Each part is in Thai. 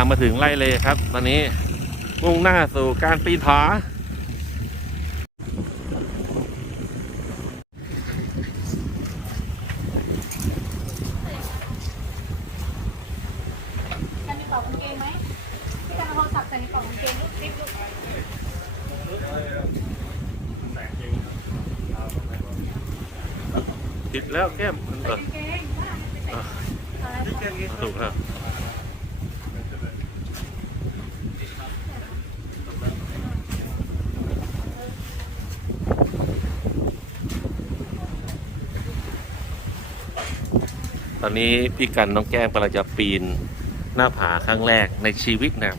างมาถึงไร่เลยครับ ตอนนี้มุ่งหน้าสู่การปีนผา กันในกระเป๋ากางเกงไหมพี่กันเอาโทรศัพท์ใส่ในกระเป๋ากางเกงลูกซิปลูก ติดแล้วแก้มเออกางเกงว่าไม่ใส่อะไรคะ ถูกครับ ตอนนี้พี่กันน้องแก้มกำลังจะปีนหน้าผาครั้งแรกในชีวิตนะ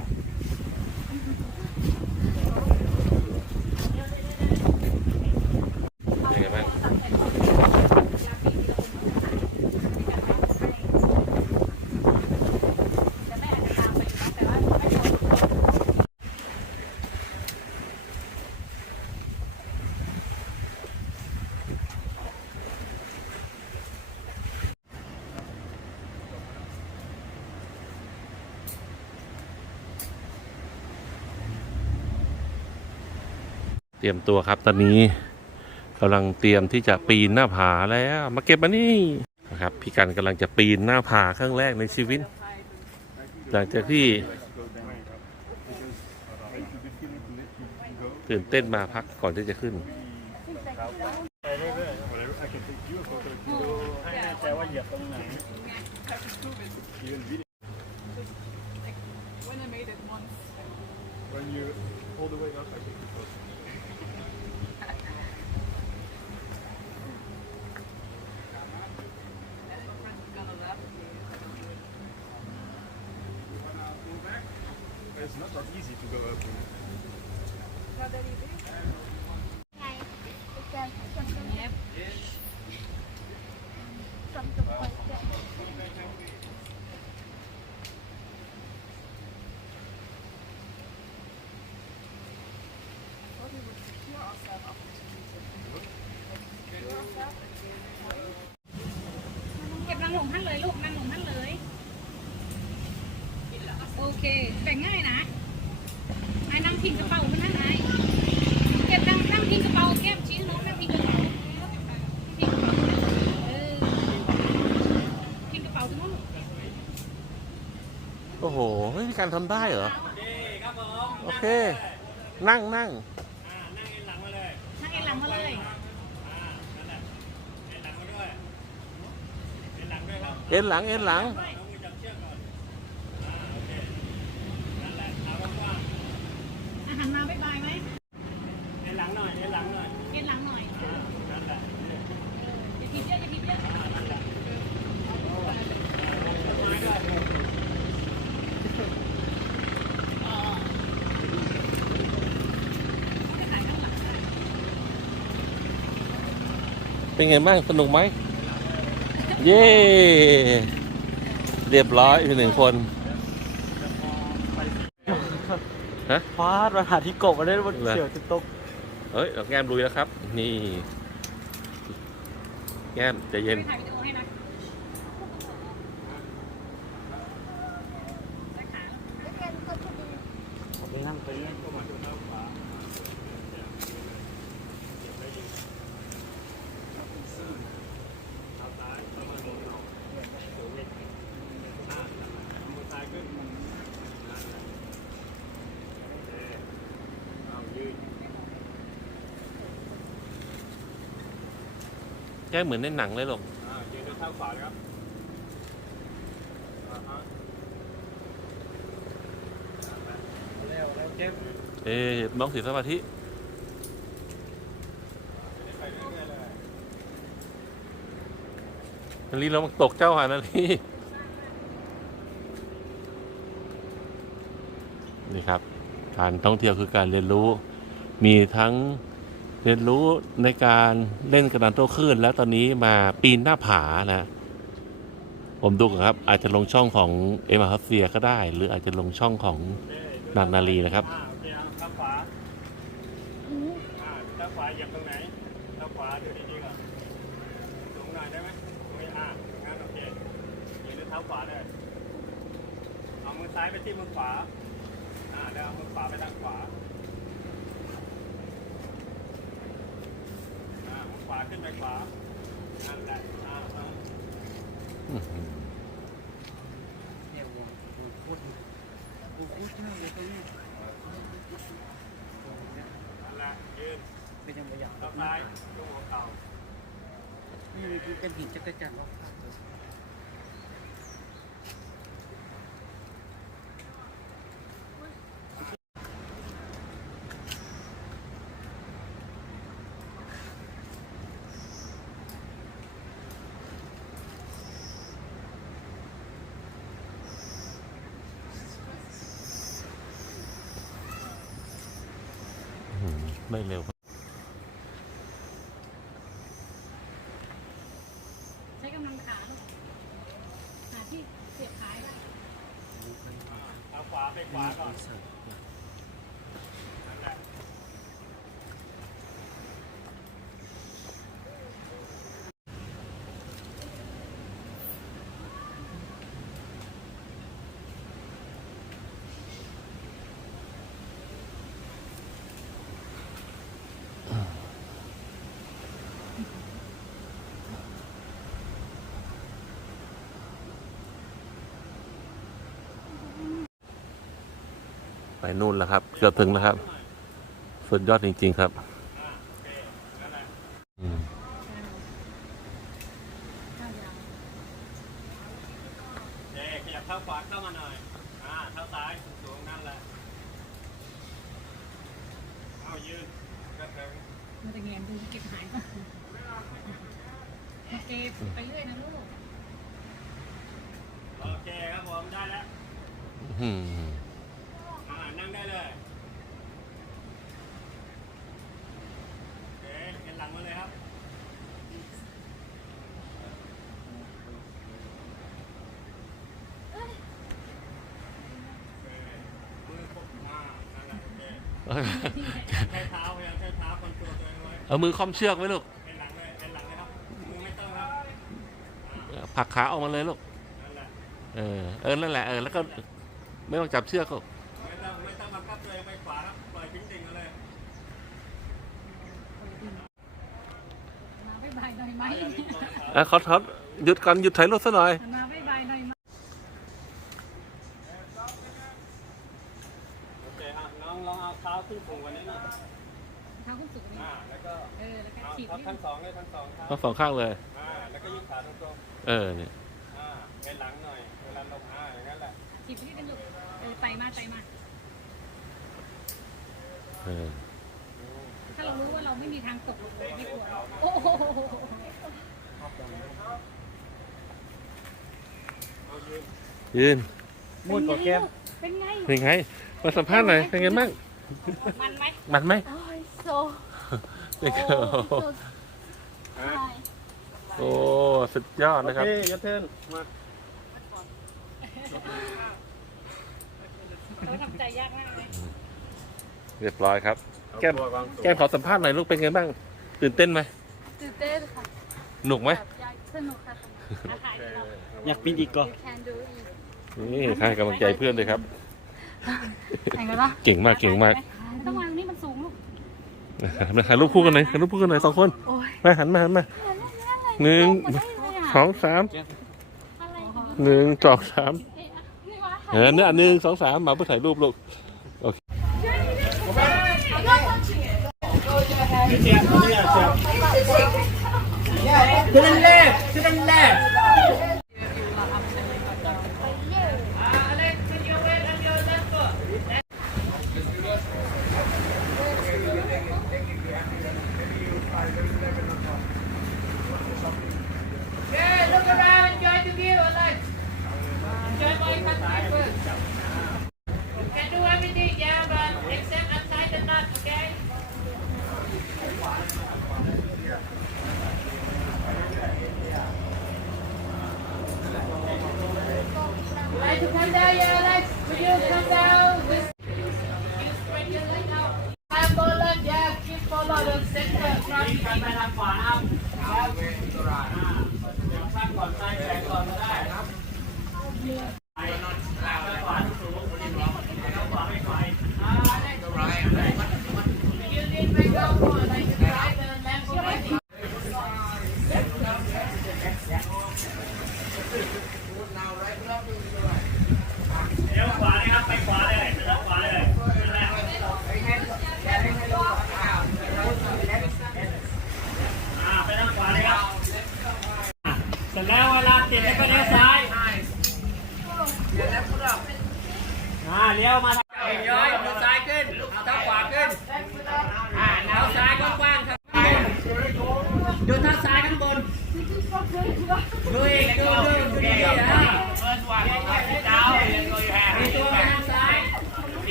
เตรียมตัวครับ ตอนนี้กำลังเตรียมที่จะปีนหน้าผาแล้ว มาเก็บมานี่นะครับพี่กันกำลังจะปีนหน้าผาครั้งแรกในชีวิต หลังจากที่ตื่นเต้นมาพักก่อนที่จะขึ้นไปเ easy กันทำได้เหรอโอเค นั่งนั่งนั่งเอ็นหลังมาเลยเอ็นหลังเอ็นหลังอาหารมาบ๊ายบายไหม เอ็นหลังหน่อยเอ็นหลังหน่อย เอ็นหลังหน่อย นั่นแหละ อย่าทีบเยอะอย่าทีบเยอะ เป็นไงบ้างสนุกไหม เย้ เรียบร้อยเป็นหนึ่งคนฮะฟาดมาหาที่กบมาได้บนเหรอเสี่ยวจะตกเฮ้ยเราแก้มลุยแล้วครับ นี่แก้มใจเย็น ไปถ่ายวิดีโอให้นะได้ขา ผมไปนั่งไปเรื่อย แก้มเหมือนในหนังเลยหรอกอ่ายืนด้วยเท้าขวานะครับอ่าฮะแล้วแล้วเจ็บเอ๊ะน้องเสียสมาธิไปเรื่อยๆเลยนาลีเรามาตกเจ้าหานาลีนี่ครับ การท่องเที่ยวคือการเรียนรู้ มีทั้ง เรียนรู้ในการเล่นกระดานโต้คลื่นแล้วตอนนี้มาปีนหน้าผานะ ผมดูก่อนครับ อาจจะลงช่องของเอมาฮัสเซียก็ได้ หรืออาจจะลงช่องของโอเคนางนาลีนะครับอ่าโอเคเอาเท้าขวาอ่าเท้าขวาเหยียบตรงไหนเท้าขวาดูดีๆก่อนตรงหน่อยได้ไหมตรงนี้อ่างั้นโอเคยืนด้วยเท้าขวาเลยเอามือซ้ายไปที่มือขวาอ่าแล้วเอามือขวาไปทางขวา อ่ามือข วาขึ้นไปขวานั่นแหละอ่าอ่าอื้อหือเนี่ยวัววัวโคตรวัวโคตรมากเลยตัวนี้นั่นแหละยืนเป็นยังไงอย่างเท้าซ้ายลูกหัวเข่านี่คือเป็นหินจักรจันทร์วะ ไม่เร็ว ใช้กำลังขาลูกหาที่เสียบขายละเอาขวาไปขวาก่อนนั่นแหละ ไปนู่นแล้วครับเกือบถึงแล้วครับ สุดยอดจริง ๆครับอ่าโอเคนั่นแหละอืมข้าวยาวเจ๊ขยับเท้าขวาเข้ามาหน่อย อ่าเท้าซ้ายสูงๆนั่นแหละ เอายืนกระเถิงมันจะเงียนดูเก็บหายป่ะเก็บไปเรื่อยนะลูก โอเคครับผมได้แล้วอื้อหืออ่า นั่งได้เลยโอเคเอ็นหลังมาเลยครับโอเคมือปกมานั่นแหละโอเคใช้เท้าพยายามใช้เท้าคอนโทรลตัวเองไว้เอามือค่อมเชือกไว้ลูกเอ็นหลังเลยเอ็นหลังเลยครับมือไม่ต้องครับอ่าผลักขาออกมาเลยลูกนั่นแหละเออเออนั่นแหละเออแล้วก็ไม่ต้องจับเชือกลูก ไม่ต้องไม่ต้องบังคับตัวเองไปขวาครับ ปล่อยทิ้งๆกันเลย มาบ๊ายบาย หน่อยไหมอะขอถอนหยุดก่อนหยุดถ่ายรูปซะหน่อยมาบ๊ายบายหน่อยไหมโอเคอะน้องลองเอาเท้าขึ้นสูงกว่านี้หน่อยเท้าขึ้นสูงนี่อ่าแล้วก็เออแล้วก็เอาขีดเอานิดทั้งสองเลยทั้งสองเท้าทั้งสองข้างเลย อ่าแล้วก็ยืดขาตรงเออเนี่ยๆอ่าเอ็นหลังหน่อยเวลาลงอ่าอย่างนั้นแหละขีดนิดนึงลูกเออไตมาไตมา เออาเรารู้ว่าเราไม่มีทางตกลงไปไม่กลัวโอ้โหยืนมุดกว่าแก้มเป็นไงเป็นไงมาสัมภาษณ์หน่อยเป็นไงบ้างมันไหมมันไหม Oh, it's so เป็นไง oh, so อะ nice. โอ้สุดยอดนะครับโอเคยเทินมาเขาทำใจยากมากเลยเรียบร้อยครับ แก้ม แก้มขอสัมภาษณ์หน่อยลูกเป็นไงบ้าง ตื่นเต้นไหมตื่นเต้นค่ะหนุกไหมแบบอยากสนุกค่ะอาหารเราอยากปีนอีกก่อน You can do it นี่ให้กำลังใจเพื่อนเลยครับไหนกันล่ะเก่งมากเก่งมากไม่ต้องวางนี่มันสูงลูกมาถ่ายรูปคู่กันหน่อยถ่ายรูปคู่กันหน่อยสองคนโอ้ยมาหันมาหันมาหนึ่งสองสามอะไรหนึ่งสองสามนี่วะเออเนี่ยหนึ่งสองสามมาเพื่อถ่ายรูปลูก to the left to the left ตั้งกันไปทางขวานะครับครับเวตุราสร้างก่อนใจแสงก่อนก็ได้นะครับ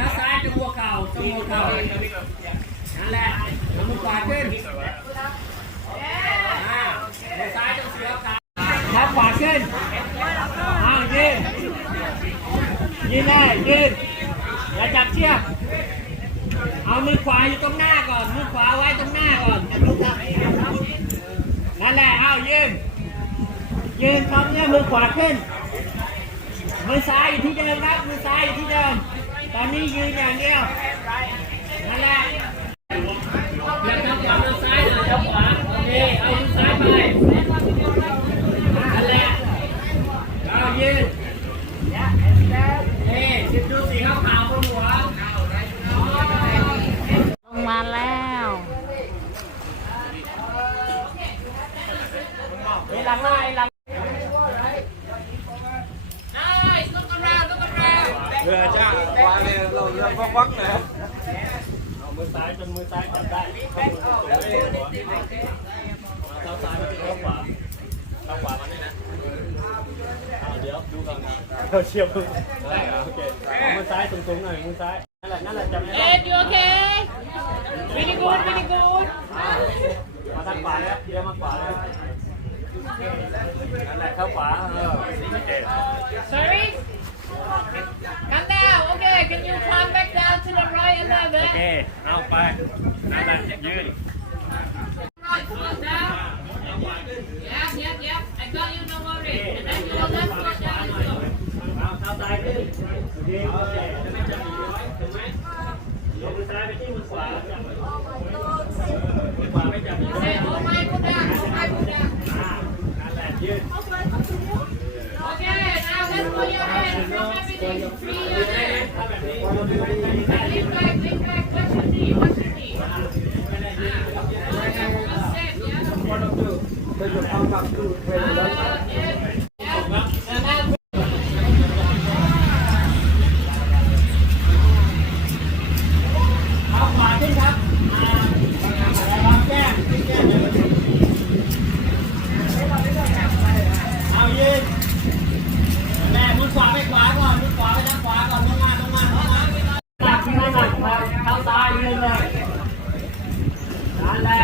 ถ้าซ้ายจะหัวเก่าจะหัวเก่านั่นแหละทำมือขวาขึ้นซ้ายจะเสียขขาขวาขึ้นอ้าวยืนยืนได้ยืนอย่าจับเชือกเอามือขวาอยู่ตรงหน้าก่อน มือขวาไว้ตรงหน้าก่อน นั่นแหละเอายืนยืนครั้นนี้มือขวาขึ้น มือซ้ายอยู่ที่เดิมครับ มือซ้ายอยู่ที่เดิม ตอนนี้ยืนอย่างเดียวนั่นแหละอย่าทำขวามือซ้ายหน่อยทำขวาโอเคเอามือซ้ายไปนั่นแหละเอายืนเฮ้สิบดูสีขาวขาวบนหัว ลงมาแล้ว เฮ้ยหลังหน้าไอ้หลัง เรือจ้าว่าเลยเราเรือวักๆนะเอามือซ้ายจนมือซ้ายจับได้เข้ามือตรงๆเลยเท้าซ้ายมันจะเข้าขวาเข้าขวามันนี่นะเอาเดี๋ยวดูก่อนนะ เราเชียร์มือได้เหรอโอเคเอามือซ้ายตรงๆหน่อยมือซ้าย นั่นแหละ นั่นแหละจับได้ Ed you okay really good really good มาทางขวาแล้วเดี๋ยวมาขวาแล้วนั่นแหละเข้าขวาเออ sorry come down okay can you climb back down to the right a little โอ bit เค เอาไปนั่นแหละยืน right foot down yep yep yep I got you no worry and then your left foot down as well เอาเท้าซ้ายขึ้นดีโอเคจะไม่จับมือไว้ถูกไหมยกมือซ้ายไปที่มือขวาจับมือขวาไม่จับมือ say hold my foot down hold my foot down อ่านั่นแหละยืน okay now let's put your hands from everything free your hands ถ้าแบบนี้ lean back lean back touch your knee touch your knee Step, yeah? Ờ, เอาขวาขึ้นครับอ่ารับแจ้งแจ้งเอายืนแม่มือขวาไปขวาก่อนมือขวาไปทางขวาก่อนลงมาลงมาลงมาหนักขึ้นมาหนักครับเท้าซ้ายยืนเลยนั่นแหละ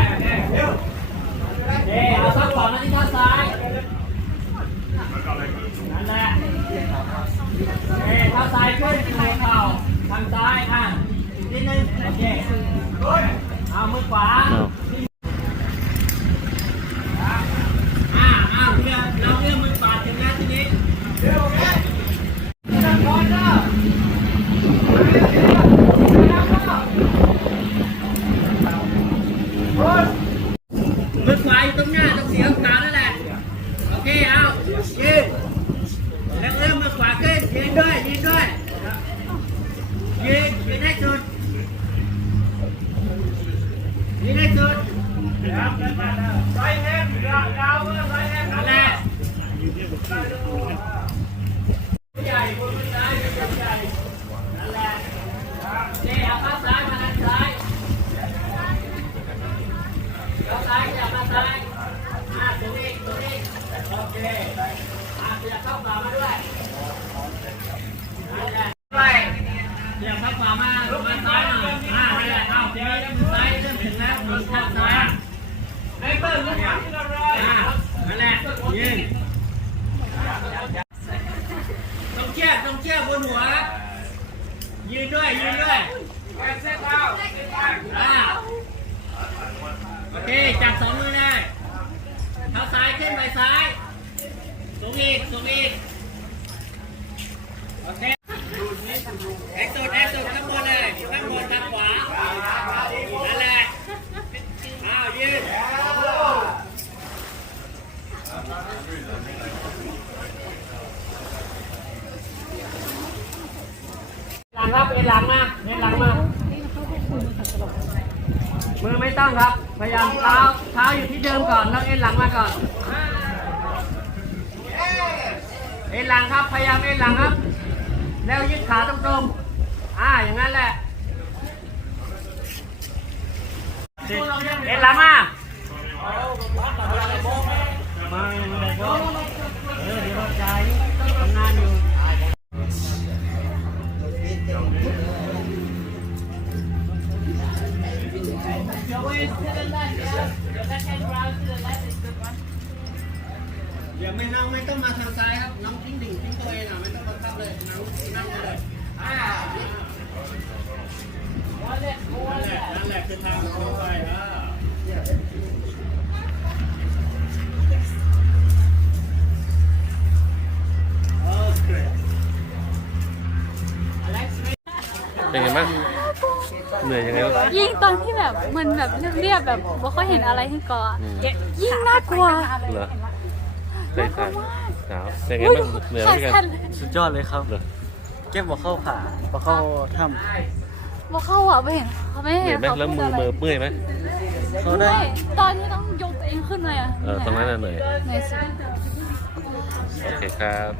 เอ๊เอาสักก่อนมาที่เท้าซ้ายนั่นแหละ เอ๊เท้าซ้ายขึ้นหัวเข่าทางซ้ายอะอีนิดนึงโอเคเอามือขวาอ่าอ้าวเรือเราเรือมือปาดถึงแล้วทีนี้มือขวาอยู่ตรงหน้าตรงเสียงขาวนั่นแหละ โอเค เอายืนแล้วเอื้อมมือขวาขึ้นยืนด้วยยืนด้วยยืนยืนให้สุดยืนให้สุด ไรแฮมยาวๆไรแฮมนั่นแหละใหญ่บนซ้ายเป็นใหญ่นั่นแหละนี่เอาข้างซ้ายมาทางซ้ายข้างซ้ายจับมาซ้ายอ่าตรงนี้ตรงนี้โอเคอ่าขยับเข้าขวามาด้วยนั่นแหละไปขยับเข้าขวามามาซ้ายหน่อยอ่านั่นแหละเอาทีนี้มือซ้ายเริ่มถึงแล้วมือข้างซ้าย ไอ้เปิ้ลลูกหลังอ่านั่นแหละยืน ต้องเชือกต้องเชือกบนหัวครับยืนด้วย ยืนด้วยอ่าโอเค จับสองมือได้เท้าซ้ายขึ้นไปซ้าย สูงอีก สูงอีก โอเค แอคสุดแอคสุดข้างบนเลยข้างบนทางขวานั่นแหละอ้าวยืนหลังครับเอ็นหลังมาเอ็นหลังมา มือไม่ต้องครับ พยายามเท้าเท้าอยู่ที่เดิมก่อนแล้วเอ็นหลังมาก่อน เอ็นหลังครับ พยายามเอ็นหลังครับ แล้วยืดขาตรงๆ อ่า อย่างนั้นแหละเอ็นหลังมามาไม่ได้ก็เออเดี๋ยวเราจ่ายทำงานอยู่ Your waist to the left, yeah. Your left hand round to the left is good one. ดี๋ยวไม่น้องไม่ต้องมาทางซ้ายครับน้องทิ้งดิ่งทิ้งตัวเองอะไม่ต้องบังคับเลยน้องนั่งเลยอ่านั่นแหละนั่นแหละคือทางของเราไปอ่าโอเคเป็นไงบ้างเหนื่อยยังไงบ้างยิ่งตอนที่แบบมันแบบเรียบๆแบบบ่ค่อยเห็นอะไรที่ก่อนอืมยิ่งน่ากลัวเหรอ ใจสั่นหนาวเป็นไงบ้างเหนื่อยไหมกันสั่นสุดยอดเลยครับ เหรอ เก็บบ่เข้าผ่าบ่เข้าถ้บ่เข้าอะไม่เห็นเขาไม่เหนื่เห็อนยไหมเขาแล้วพูมืดออะไรมือเมื่อยไหมำเขาได้ ไม่ตอนที่ต้องยกตัวเองขึ้นเลยอะเออตรงนั้นน่ะเหนื่อยเหนื่อยสุด โอเคครับ